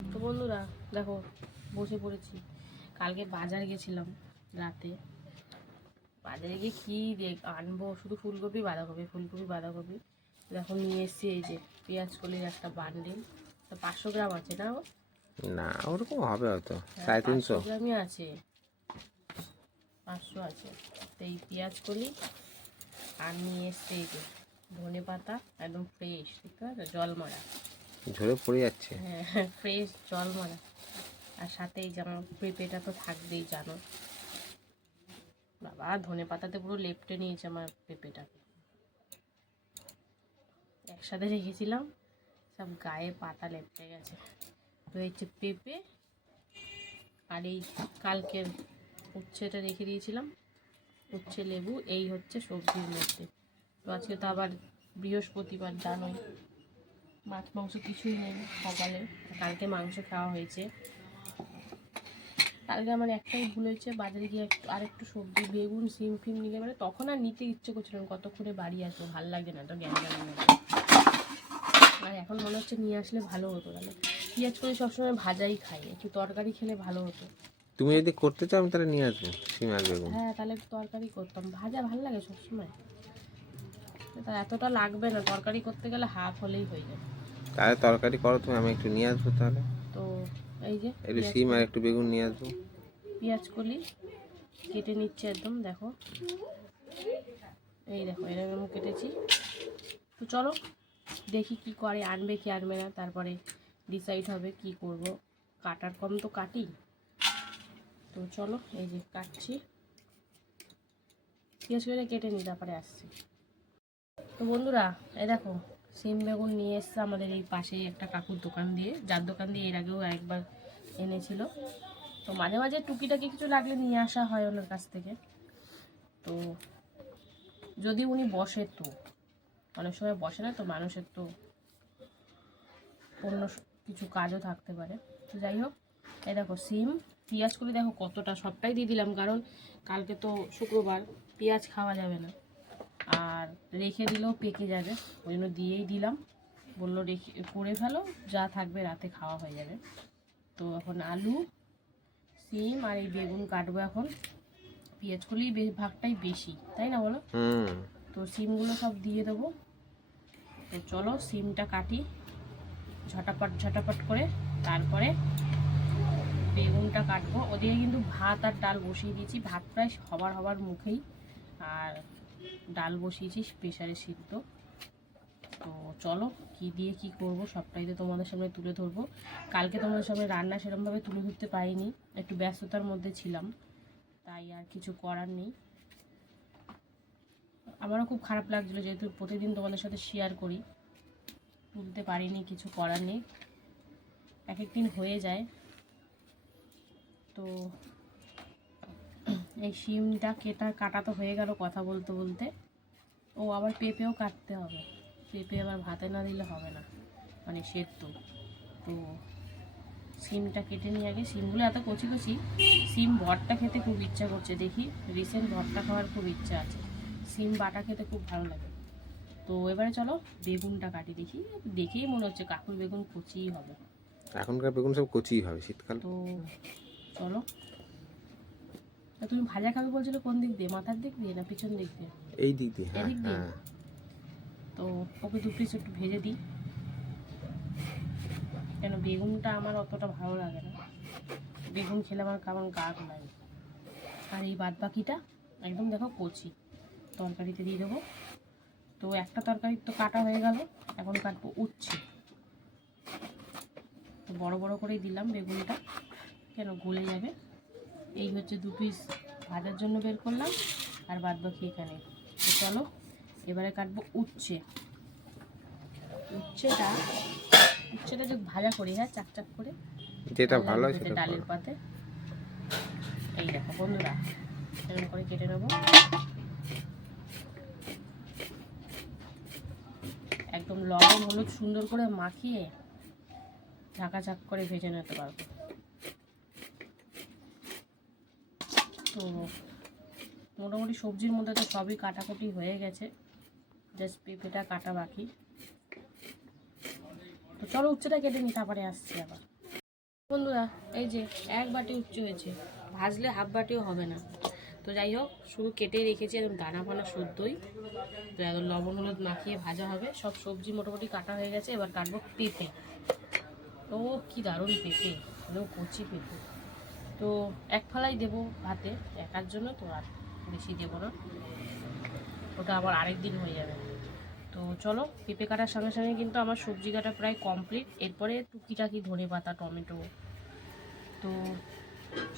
তো বন্ধুরা দেখো বসে পড়েছি। কালকে বাজার গেছিলাম রাতে। বাজারে গিয়ে কী দেখ আনব? শুধু ফুলকপি বাঁধাকপি ফুলকপি বাঁধাকপি। দেখো নিয়ে এসছি এই যে পেঁয়াজ কলির একটা বান্ডিল তো পাঁচশো গ্রাম আছে না ও? না ওরকম হবে হয়তো। হ্যাঁ, সাড়ে তিনশো। গ্রামই আছে। পাঁচশো আছে। তো এই পেঁয়াজ কলি আর নিয়ে এসছে এই যে ধনে পাতা একদম ফ্রেশ ঠিক আছে? জল মারা ঝরে পড়ে যাচ্ছে। হ্যাঁ ফ্রেশ জল মারা আর সাথে এই যেমন পেঁপেটা তো থাকবেই, জানো। বাবা, ধনে পাতাতে পুরো লেপটে নিয়েছে আমার পেঁপেটাকে। একসাথে রেখেছিলাম, সব গায়ে পাতা লেপটে গেছে। এই পেঁপে আর এই কালকের উচ্ছেটা রেখে দিয়েছিলাম, উচ্ছে লেবু, এই হচ্ছে সবজির মধ্যে। তো আজকে তো আবার বৃহস্পতিবার, জানোই। মাছ মাংস কিছুই নেই সকালে। কালকে মাংস খাওয়া হয়েছে। কালকে আমার একটাই ভুল হয়েছে বাজারে গিয়ে একটু আর একটু সবজি বেগুন সিম ফিম নিলে মানে তখন আর নিতে ইচ্ছে করছিলাম কতক্ষণে বাড়ি আসব ভালো লাগে না তো জ্ঞান জ্ঞান আর এখন মনে হচ্ছে নিয়ে আসলে ভালো হতো তাহলে। পেঁয়াজ করে সবসময় ভাজাই খাই একটু তরকারি খেলে ভালো হতো। তুমি যদি করতে চাও আমি তাহলে নিয়ে আসব সিম আর বেগুন। হ্যাঁ তাহলে একটু তরকারি করতাম। ভাজা ভালো লাগে সবসময়। তা এতটা লাগবে না তরকারি করতে গেলে হাফ হলেই হয়ে যাবে। তাহলে তরকারি করো তুমি আমি একটু নিয়ে আসব তাহলে। তো এই যে একটু সিম আর একটু বেগুন নিয়ে আসব। পেঁয়াজ কলি কেটে নিচ্ছে একদম দেখো। এই দেখো এরকম আমি কেটেছি। তো চলো দেখি কি করে আনবে কি আনবে না তারপরে ডিসাইড হবে কি করব। কাটার কম তো কাটি। তো চলো এই যে কাটছি। পেঁয়াজ করে কেটে নিই তারপরে আসছি। তো বন্ধুরা এই দেখো সিম বেগুন নিয়ে এসছে আমাদের এই পাশে একটা কাকুর দোকান দিয়ে। যার দোকান দিয়ে এর আগেও একবার এনেছিল। তো মাঝে মাঝে টুকিটাকি কিছু লাগলে নিয়ে আসা হয় ওনার কাছ থেকে। তো যদি উনি বসে তো, অনেক সময় বসে না তো মানুষের তো অন্য কিছু কাজও থাকতে পারে। তো যাই হোক, এই দেখো সিম, পেঁয়াজ করে দেখো কতটা, সবটাই দিয়ে দিলাম। কারণ কালকে তো শুক্রবার, পেঁয়াজ খাওয়া যাবে না। আর রেখে দিলেও পেকে যাবে ওই জন্য দিয়েই দিলাম। বলল রেখে করে ফেলো যা থাকবে রাতে খাওয়া হয়ে যাবে। তো এখন আলু সিম আর এই বেগুন কাটবো এখন। পেঁয়াজ করলেই বেশ ভাগটাই বেশি তাই না বলো? তো সিমগুলো সব দিয়ে দেবো। তো চলো সিমটা কাটি ঝটাপট ঝটাপট করে তারপরে বেগুনটা কাটবো। ওদিকে কিন্তু ভাত আর ডাল বসিয়ে দিয়েছি ভাত প্রায় হবার হবার মুখেই। আর ডাল বসিয়েছি প্রেশারে সিদ্ধ। তো চলো, কি দিয়ে কি করব সবটাই তো তোমাদের সামনে তুলে ধরবো। কালকে তোমাদের সামনে রান্না সেরকমভাবে তুলে ধরতে পারিনি, একটু ব্যস্ততার মধ্যে ছিলাম, তাই আর কিছু করার নেই। আমারও খুব খারাপ লাগছিল যেহেতু প্রতিদিন তোমাদের সাথে শেয়ার করি, তুলতে পারিনি, কিছু করার নেই। এক এক দিন হয়ে যায়। তো এই শিমটা কেটা কাটা তো হয়ে গেল কথা বলতে বলতে। ও আবার পেঁপেও কাটতে হবে। পেঁপে আবার ভাতে না দিলে হবে না। মানে সেদ্ধ। তো সিমটা কেটে নিয়ে আগে সিমগুলো এত কচি কচি সিম ভর্তা খেতে খুব ইচ্ছা করছে। দেখি রিসেন্ট ভর্তা খাওয়ার খুব ইচ্ছা আছে। সিম বাটা খেতে খুব ভালো লাগে। তো এবারে চলো বেগুনটা কাটি দেখি। দেখেই মনে হচ্ছে কাকুর বেগুন কচিই হবে। এখনকার বেগুন সব কচিই হবে শীতকাল। তো চলো তা তুমি ভাজা খাবে বলছিলে কোন দিক দিয়ে? মাথার দিক দিয়ে না পিছন দিক দিয়ে? এই দিক দিয়ে হ্যাঁ? হ্যাঁ। তো ওকে দু পিস একটু ভেজে দিই। কেন বেগুনটা আমার অতটা ভালো লাগে না। বেগুন খেলে আমার কেমন গা লাগে আর এই বাদ বাকিটা একদম দেখো কচি। তরকারিতে দিয়ে দেবো। তো একটা তরকারি তো কাটা হয়ে গেল এখন কাটবো উচ্ছে। তো বড় বড় করেই দিলাম বেগুনটা। কেন গলে যাবে? এই হচ্ছে দু পিস ভাজার জন্য বের করলাম আর বাদ বাকি এখানে। তো চলো এবারে কাটবো উচ্ছে। উচ্ছেটা উচ্ছেটা যদি ভাজা করি হ্যাঁ চাক চাক করে যেটা ভালো সেটা ডালের পাতে। এই দেখো বন্ধুরা এরকম করে কেটে নেব। একদম লবণ হলুদ সুন্দর করে মাখিয়ে ঝাঁকা ঝাঁক করে ভেজে নিতে পারব। তো মোটামুটি সবজির মধ্যে তো সবই কাটাকুটি হয়ে গেছে। জাস্ট পেঁপেটা কাটা বাকি। তো চলো উচ্ছেটা কেটে নিই, তারপরে আসছি আবার। বন্ধুরা, এই যে এক বাটি উচ্চ হয়েছে, ভাজলে হাফ বাটিও হবে না। তো যাই হোক, শুধু কেটে রেখেছি একদম দানা ফানা শুদ্ধই তো একদম লবণ হলুদ মাখিয়ে ভাজা হবে। সব সবজি মোটামুটি কাটা হয়ে গেছে, এবার কাটবো পেঁপে। ও, কি দারুণ পেঁপে। একদম কচি পেঁপে। তো এক ফালাই দেবো ভাতে, একার জন্য তো আর বেশি দেবো না। ওটা আবার আরেক দিন হয়ে যাবে। তো চলো, পেঁপে কাটার সঙ্গে সঙ্গে কিন্তু আমার সবজি কাটা প্রায় কমপ্লিট এরপরে টুকিটাকি ধনে পাতা, টমেটো। তো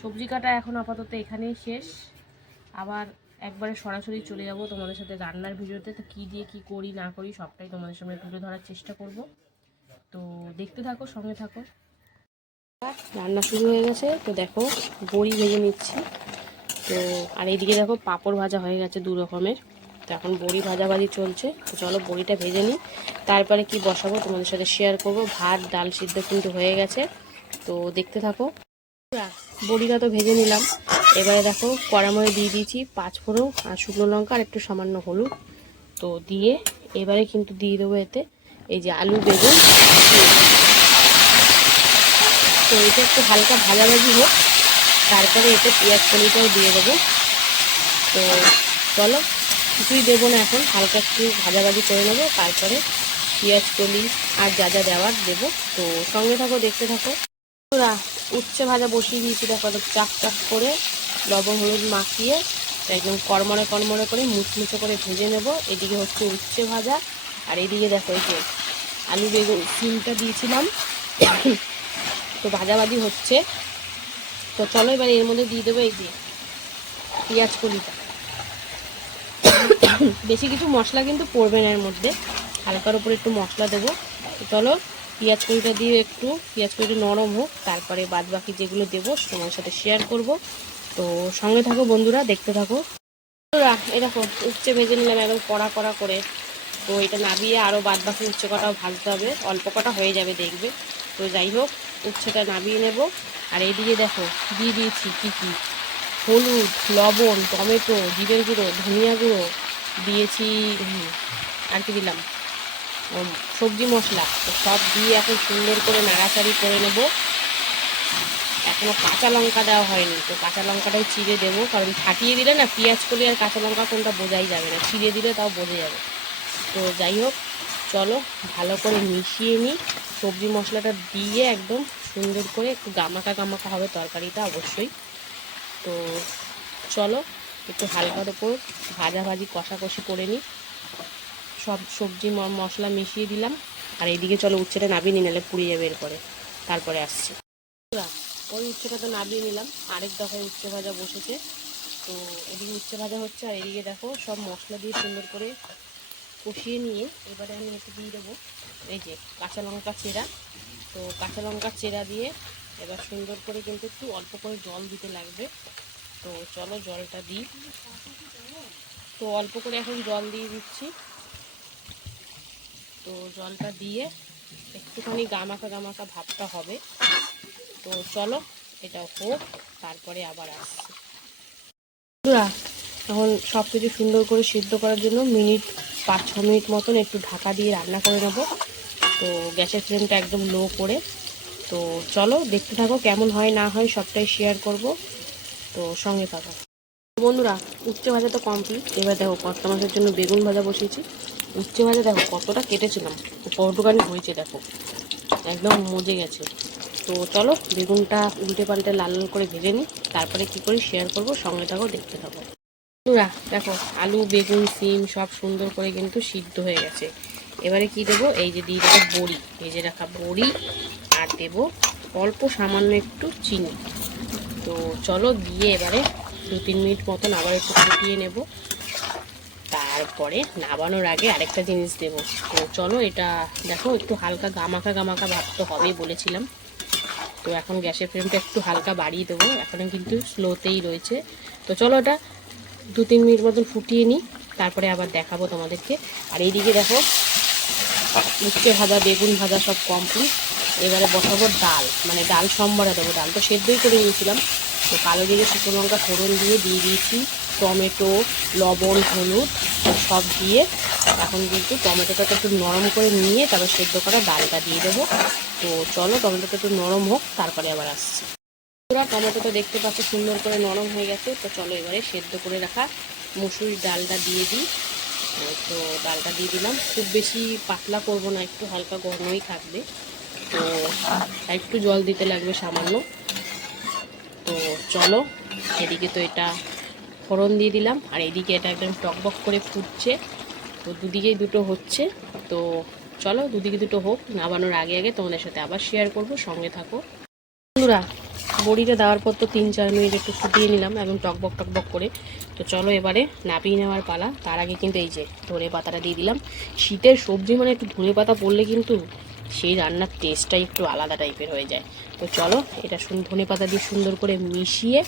সবজি কাটা এখন আপাতত এখানেই শেষ। আবার একবারে সরাসরি চলে যাব তোমাদের সাথে রান্নার ভিডিওতে। তো কী দিয়ে কী করি, না করি, সবটাই তোমাদের সামনে তুলে ধরার চেষ্টা করব। তো দেখতে থাকো, সঙ্গে থাকো। রান্না শুরু হয়ে গেছে, তো দেখো বড়ি ভেজে নিচ্ছি। তো আর এইদিকে দেখো পাঁপড় ভাজা হয়ে গেছে দু রকমের। তো এখন বড়ি ভাজাভাজি চলছে, তো চলো বড়িটা ভেজে নিই। তারপরে কি বসাবো তোমাদের সাথে শেয়ার করব। ভাত, ডাল সিদ্ধ কিন্তু হয়ে গেছে, তো দেখতে থাকো। বড়িটা তো ভেজে নিলাম। এবারে দেখো কড়া দিয়ে দিয়েছি পাঁচ ফোড়ন আর শুকনো লঙ্কা আর একটু সামান্য হলুদ। তো দিয়ে এবারে কিন্তু দিয়ে দেবো এতে এই যে আলু বেগুন। তো এটা একটু হালকা ভাজাভাজি হোক তারপরে এতে পেঁয়াজ কলিটাও দিয়ে দেবো। তো চলো কিছুই দেবো না এখন হালকা একটু ভাজাভাজি করে নেব তারপরে পেঁয়াজ কলি আর যা যা দেওয়ার দেবো। তো সঙ্গে থাকো দেখতে থাকো। বন্ধুরা, উচ্ছে ভাজা বসিয়ে দিয়েছি দেখো চাক চাক করে লবণ হলুদ মাখিয়ে একদম কড়মড়ে কড়মড়ে করে মুচমুচে করে ভেজে নেব। এদিকে হচ্ছে উচ্ছে ভাজা আর এদিকে দেখো এই যে আলু বেগুন সিমটা দিয়েছিলাম। তো ভাজাভাজি হচ্ছে। তো চলো এবার এর মধ্যে দিয়ে দেবো এই যে পেঁয়াজ কলিটা। বেশি কিছু মশলা কিন্তু পড়বে না এর মধ্যে। হালকার উপরে একটু মশলা দেবো। চলো পেঁয়াজ কড়িটা দিয়ে একটু পেঁয়াজ কড়িটা নরম হোক, তারপরে বাদ বাকি যেগুলো দেবো তোমার সাথে শেয়ার করব। তো সঙ্গে থাকো বন্ধুরা, দেখতে থাকো। দেখো, উচ্ছে ভেজে নিলাম একদম কড়া কড়া করে। তো এটা নাবিয়ে আরও বাদ বাকি উচ্ছে কটাও ভাজতে হবে। অল্প কটা হয়ে যাবে দেখবে। তো যাই হোক, উচ্ছেটা নামিয়ে নেব। আর এইদিকে দেখো, দিয়ে দিয়েছি কী কী? হলুদ, লবণ, টমেটো, জিরের গুঁড়ো, ধনিয়া গুঁড়ো, দিয়েছি আর কি দিলাম? সবজি মশলা। তো সব দিয়ে এখন সুন্দর করে নাড়াচাড়ি করে নেব। এখনও কাঁচা লঙ্কা দেওয়া হয়নি, তো কাঁচা লঙ্কাটাই চিড়ে দেবো। কারণ ফাটিয়ে দিলে না, পেঁয়াজ কলি আর কাঁচা লঙ্কা কোনটা বোঝাই যাবে না। চিড়ে দিলে তাও বোঝা যাবে। তো যাই হোক চলো ভালো করে মিশিয়ে নিই। সবজি মশলাটা দিয়ে একদম সুন্দর করে একটু গামাকা গামাকা হবে তরকারিটা অবশ্যই। তো চলো একটু হালকার ওপর ভাজাভাজি কষাকষি করে নিই। সব সবজি মশলা মিশিয়ে দিলাম। আর এইদিকে চলো উচ্ছেটা নাবিয়ে নিই, নাহলে পুড়ে যাবে এরপরে। তারপরে আসছি। ওই উচ্ছেটা তো নাবিয়ে নিলাম। আরেক দফায় উচ্ছে ভাজা বসেছে। তো এদিকে উচ্ছে ভাজা হচ্ছে আর এদিকে দেখো সব মশলা দিয়ে সুন্দর করে কষিয়ে নিয়ে এবারে আমি এতে দিয়ে দেবো। এই যে কাঁচা লঙ্কা চেরা। তো কাঁচা লঙ্কা চেরা দিয়ে এবার সুন্দর করে কিন্তু একটু অল্প করে জল দিতে লাগবে। তো চলো জলটা দিই। তো অল্প করে এখন জল দিয়ে দিচ্ছি। তো জলটা দিয়ে একটুখানি গামাকা গামাকা ভাবটা হবে। তো চলো এটা হোক, তারপরে আবার আসছি। এখন সব কিছু সুন্দর করে সিদ্ধ করার জন্য মিনিট পাঁচ ছ মিনিট মতন একটু ঢাকা দিয়ে রান্না করে নেব। তো গ্যাসের ফ্লেমটা একদম লো করে। তো চলো দেখতে থাকো কেমন হয়, না হয় সবটাই শেয়ার করব। তো সঙ্গে থাকো। বন্ধুরা, উচ্ছে ভাজা তো কমপ্লিট এবার দেখো কষ্ট মাছের জন্য বেগুন ভাজা বসিয়েছি। উচ্ছে ভাজা দেখো কতটা কেটেছিলাম। কতখানি হয়েছে দেখো। একদম মজে গেছে। তো চলো বেগুনটা উল্টে পাল্টে লাল লাল করে ভেজে নিই। তারপরে কি করে শেয়ার করব, সঙ্গে থাকো, দেখতে থাকো। বন্ধুরা দেখো, আলু, বেগুন, সিম সব সুন্দর করে কিন্তু সিদ্ধ হয়ে গেছে। এবারে কি দেবো? এই যে দিয়ে দেবো বড়ি। এই যে রাখা বড়ি, আর দেবো অল্প সামান্য একটু চিনি। তো চলো দিয়ে এবারে দু তিন মিনিট মতন আবার একটু ফুটিয়ে নেব। তারপরে নামানোর আগে আরেকটা জিনিস দেব। তো চলো এটা, দেখো, একটু হালকা গামাকা গামাকা ভাব তো হবেই বলেছিলাম। তো এখন গ্যাসের ফ্লেমটা একটু হালকা বাড়িয়ে দেবো। এখনও কিন্তু স্লোতেই রয়েছে। তো চলো এটা দু তিন মিনিট মতন ফুটিয়ে নিই, তারপরে আবার দেখাবো তোমাদেরকে। আর এইদিকে দেখো, উচ্ছে ভাজা, বেগুন ভাজা সব কমপ্লিট এবারে বসাবো ডাল মানে ডাল সম্বরা দেবো, ডাল তো সেদ্ধই করে নিয়েছিলাম। তো কালো জিরে, শুকনো লঙ্কা, ফোড়ন দিয়ে দিয়ে দিয়েছি, টমেটো, লবণ, হলুদ সব দিয়ে। এখন কিন্তু টমেটোটা তো একটু নরম করে নিয়ে তারপর সেদ্ধ করা ডালটা দিয়ে দেবো। তো চলো টমেটোটা একটু নরম হোক, তারপরে আবার আসছি। পুরো টমেটো তো দেখতে পাচ্ছ সুন্দর করে নরম হয়ে গেছে। তো চলো এবারে সেদ্ধ করে রাখা মুসুরির ডালটা দিয়ে দিই। তো ডালটা দিয়ে দিলাম। খুব বেশি পাতলা করব না, একটু হালকা গরমই থাকবে। তো একটু জল দিতে লাগবে সামান্য। তো চলো, এদিকে তো এটা ফোড়ন দিয়ে দিলাম। আর এদিকে এটা একদম টকবক করে ফুটছে। তো দুদিকেই দুটো হচ্ছে। তো চলো, দুদিকে দুটো হোক, নামানোর আগে আগে তোমাদের সাথে আবার শেয়ার করব। সঙ্গে থাকো। বন্ধুরা বড়িটা দেওয়ার পর তো তিন চার মিনিট একটু ফুটিয়ে নিলাম এবং টকবক টকবক করে। তো চলো এবারে নাপিয়ে নেওয়ার পালা। তার আগে কিন্তু এই যে ধনে পাতাটা দিয়ে দিলাম। শীতের সবজি মানে একটু ধনে পাতা পড়লে কিন্তু সেই রান্নার টেস্টটাই একটু আলাদা টাইপের হয়ে যায়। তো চলো, এটা ধনে পাতা দিয়ে সুন্দর করে মিশিয়ে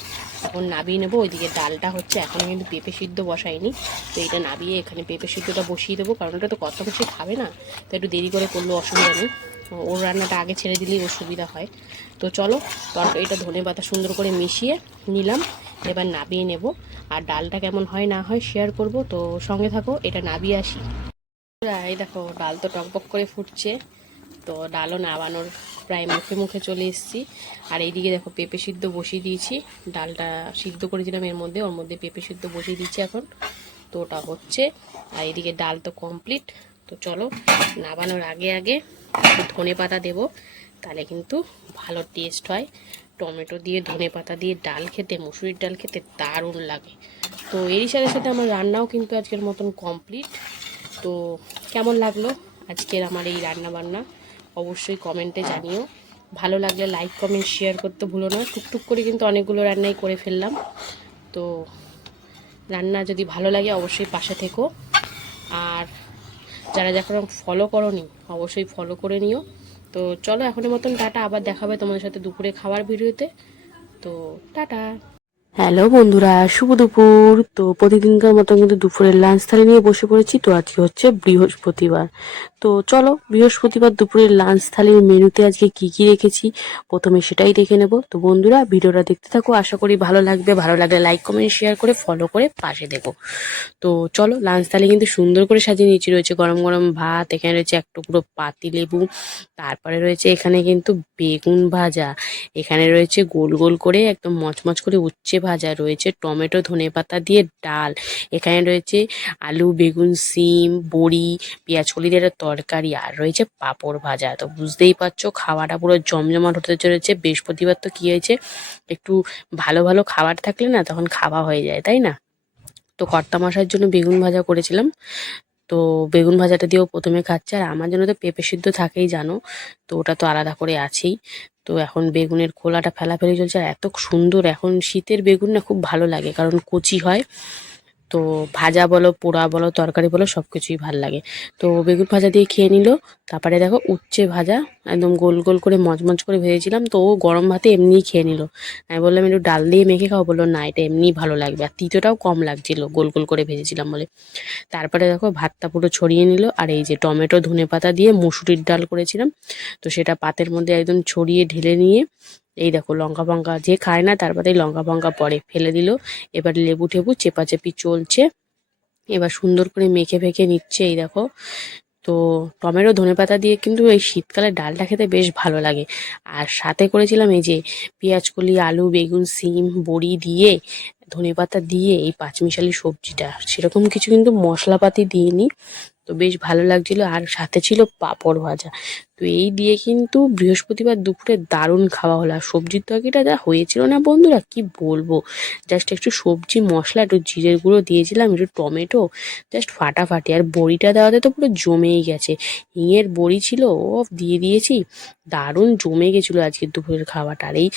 এখন নাবিয়ে নেব। ওইদিকে ডালটা হচ্ছে এখনও কিন্তু পেঁপে সিদ্ধ বসাইনি তো এটা নাবিয়ে এখানে পেঁপে সিদ্ধটা বসিয়ে দেবো, কারণ ওটা তো কত বেশি খাবে না। তো একটু দেরি করে করলেও অসুবিধা নেই। ওর রান্নাটা আগে ছেড়ে দিলেই ওর সুবিধা হয়। তো চলো তরকারিটা ধনে পাতা সুন্দর করে মিশিয়ে নিলাম। এবার নাবিয়ে নেব। আর ডালটা কেমন হয় না হয় শেয়ার করব। তো সঙ্গে থাকো, এটা নাবিয়ে আসি। এই দেখো, ডাল তো টকবক করে ফুটছে। তো ডালও নাবানোর প্রায় মুখে মুখে চলে এসেছি। আর এইদিকে দেখো পেঁপে সিদ্ধ বসিয়ে দিয়েছি। ডালটা সিদ্ধ করেছিলাম এর মধ্যে, ওর মধ্যে পেঁপে সিদ্ধ বসিয়ে দিচ্ছি এখন। তো ওটা হচ্ছে। আর এদিকে ডাল তো কমপ্লিট তো চলো নাবানোর আগে আগে ধনে পাতা দেবো। তাহলে কিন্তু ভালো টেস্ট হয়। টমেটো দিয়ে ধনে পাতা দিয়ে ডাল খেতে, মুসুরির ডাল খেতে দারুণ লাগে। তো এরই সাথে সাথে আমার রান্নাও কিন্তু আজকের মতন কমপ্লিট তো কেমন লাগল আজকের আমার এই রান্না বান্না অবশ্যই কমেন্টে জানিও। ভালো লাগলে লাইক কমেন্ট শেয়ার করতে ভুলো না। টুকটুক করে কিন্তু অনেকগুলো রান্নাই করে ফেললাম। তো রান্না যদি ভালো লাগে অবশ্যই পাশে থেকো। আর যারা যখন ফলো করনি, অবশ্যই ফলো করে নিও। তো চলো এখনের মতন টাটা। আবার দেখাবে তোমাদের সাথে দুপুরে খাওয়ার ভিডিওতে। তো টাটা। হ্যালো বন্ধুরা, শুভ দুপুর। তো প্রতিদিনকার মতো কিন্তু দুপুরের লাঞ্চ থালি নিয়ে বসে পড়েছি। তো আজকে হচ্ছে বৃহস্পতিবার। তো চলো, বৃহস্পতিবার দুপুরের লাঞ্চ থালির মেনুতে আজকে কি কি রেখেছি, প্রথমে সেটাই দেখে নেব। তো বন্ধুরা, ভিডিওটা দেখতে থাকো, আশা করি ভালো লাগবে। ভালো লাগলে লাইক কমেন্ট শেয়ার করে ফলো করে পাশে দেবো তো চলো লাঞ্চ থালি কিন্তু সুন্দর করে সাজিয়ে নিয়েছি। রয়েছে গরম গরম ভাত, এখানে রয়েছে এক টুকরো পাতি লেবু, তারপরে রয়েছে এখানে কিন্তু বেগুন ভাজা, এখানে রয়েছে গোল গোল করে একদম মচমচ করে উচ্ছে ভাজা রয়েছে, টমেটো ধনে পাতা দিয়ে ডাল। এখানে রয়েছে আলু, বেগুন, সিম, বড়ি, পেঁয়াজ কলি দিয়ে একটা তরকারি, আর রয়েছে পাঁপড় ভাজা। তো বুঝতেই পারছ, খাওয়াটা পুরো জমজমাট হতে চলেছে। বৃহস্পতিবার তো কী হয়েছে, একটু ভালো ভালো খাবার থাকলে না তখন খাওয়া হয়ে যায়, তাই না? তো কর্তা মশাইয়ের জন্য বেগুন ভাজা করেছিলাম। তো বেগুন ভাজাটা দিয়েও প্রথমে খাচ্ছে, আর আমার জন্য তো পেঁপে সিদ্ধ থাকেই, জানো? তো ওটা তো আলাদা করে আছেই। তো এখন বেগুনের খোলাটা ফেলাফেলি চলছে। আর এত সুন্দর, এখন শীতের বেগুন না খুব ভালো লাগে, কারণ কচি হয়। তো ভাজা বলো, পোড়া বলো, তরকারি বলো সব কিছুই ভালো লাগে। তো বেগুন ভাজা দিয়ে খেয়ে নিল। তারপরে দেখো উচ্ছে ভাজা, একদম গোল গোল করে মচমচ করে ভেজেছিলাম। তো ও গরম ভাতে এমনিই খেয়ে নিল। আমি বললাম, একটু ডাল দিয়ে মেখে খাও। বলল, না, এটা এমনিই ভালো লাগবে। আর তিতোটাও কম লাগছিল, গোল গোল করে ভেজেছিলাম বলে। তারপরে দেখো ভাতটা পুরো ছড়িয়ে নিল। আর এই যে টমেটো ধনে পাতা দিয়ে মুসুরির ডাল করেছিলাম, তো সেটা পাতের মধ্যে একদম ছড়িয়ে ঢেলে নিয়ে এই দেখো লঙ্কা ফঙ্কা যে খায় না তারপরে লঙ্কা ফঙ্কা পরে ফেলে দিল। এবার লেবু টেবু চেপাচেপি চলছে। এবার সুন্দর করে মেখে ফেখে নিচ্ছে এই দেখো। তো টমেটো ধনে পাতা দিয়ে কিন্তু এই শীতকালে ডালটা খেতে বেশ ভালো লাগে। আর সাথে করেছিলাম এই যে পেঁয়াজ কলি, আলু, বেগুন, সিম, বড়ি দিয়ে ধনেপাতা দিয়ে এই পাঁচমিশালি সবজিটা। সেরকম কিছু কিন্তু মশলাপাতি দিইনি, তো বেশ ভালো লাগছিল। আর সাথে ছিল পাঁপড় ভাজা। তো এই দিয়ে কিন্তু বৃহস্পতিবার দুপুরে দারুণ খাওয়া হলো। আর সবজির তরকারিটা যা হয়েছিল না বন্ধুরা, কি বলব? জাস্ট একটু সবজি, মশলা, একটু জিরের গুঁড়ো দিয়েছিলাম, একটু টমেটো জাস্ট ফাটাফাটি। আর বড়িটা দেওয়াতে তো পুরো জমেই গেছে। হিঙের বড়ি ছিল, ও দিয়ে দিয়েছি। দারুণ জমে গেছিল আজকে দুপুরের খাওয়াটা। আর এই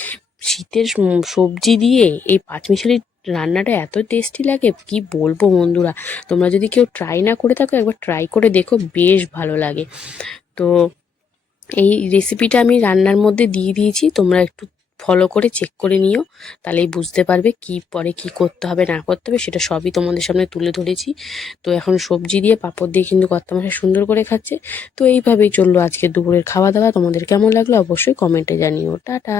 শীতের সবজি দিয়ে এই পাঁচমিশালি রান্নাটা এত টেস্টি লাগে? কি বলব বন্ধুরা? তোমরা যদি কেউ ট্রাই না করে থাকো, একবার ট্রাই করে দেখো, বেশ ভালো লাগে। তো এই রেসিপিটা আমি রান্নার মধ্যে দিয়ে দিয়েছি। তোমরা একটু ফলো করে চেক করে নিও। তাহলেই বুঝতে পারবে কি পরে কি করতে হবে, না করতে হবে, সেটা সবই তোমাদের সামনে তুলে ধরেছি। তো এখন সবজি দিয়ে পাঁপড় দিয়ে কিন্তু কর্তামশাই সুন্দর করে খাচ্ছে। তো এইভাবেই চলল আজকে দুপুরের খাওয়া দাওয়া তোমাদের কেমন লাগল অবশ্যই কমেন্টে জানিও। টাটা!